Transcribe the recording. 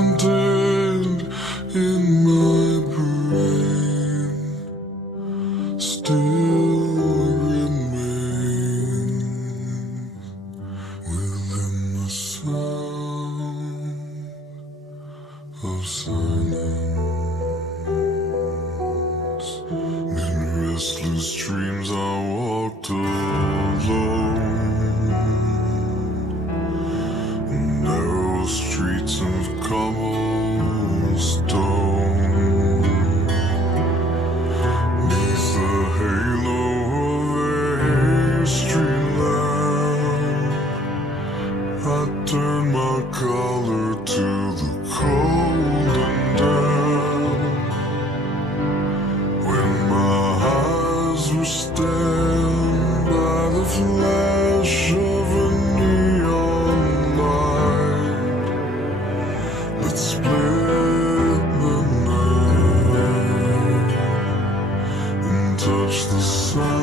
planted in my brain still remains within the sound of silence. In restless dreams I walked alone, narrow streets of cobblestone. Neath the halo of a street lamp, I turned my collar to the cold and damp. When my eyes were stabbed by the flash of a neon light that split the night and touched the sun